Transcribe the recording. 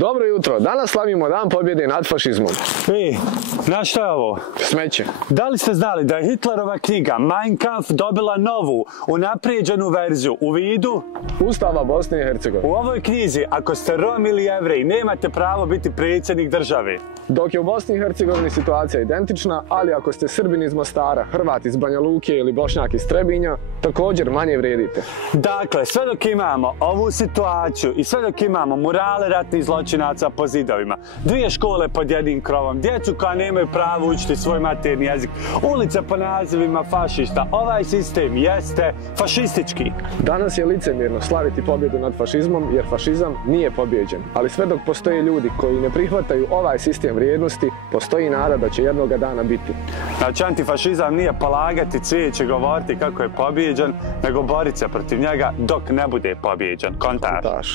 Dobro jutro, danas slavimo dan pobjede nad fašizmom. Znaš što je ovo? Smeće. Da li ste znali da je Hitlerova knjiga Mein Kampf dobila novu, unaprijeđenu verziju u vidu Ustava Bosne i Hercegovine? U ovoj knjizi, ako ste Rom ili Jevrej, nemate pravo biti predsjednik države. Dok je u Bosni i Hercegovini situacija identična, ali ako ste Srbin iz Mostara, Hrvat iz Banja Luke ili Bošnjak iz Trebinja, također manje vrijedite. Dakle, sve dok imamo ovu situaciju i sve dok imamo murale ratnih zločinaca po zidovima, dvije škole pod jednim krovom, djecu koja nemaju pravo učiti svoj maternji jezik, ulice po nazivima fašista, ovaj sistem jeste fašistički. Danas je licemjerno slaviti pobjedu nad fašizmom jer fašizam nije pobjeđen, ali sve dok postoje ljudi koji ne prihvataju ovaj sistem vrijednosti, postoji nada da će jednoga dana biti. Znači, antifašizam nije polagati cvijeće, govoriti kako je pobjeđen, nego boriti se protiv njega dok ne bude pobjeđen. Kontaž.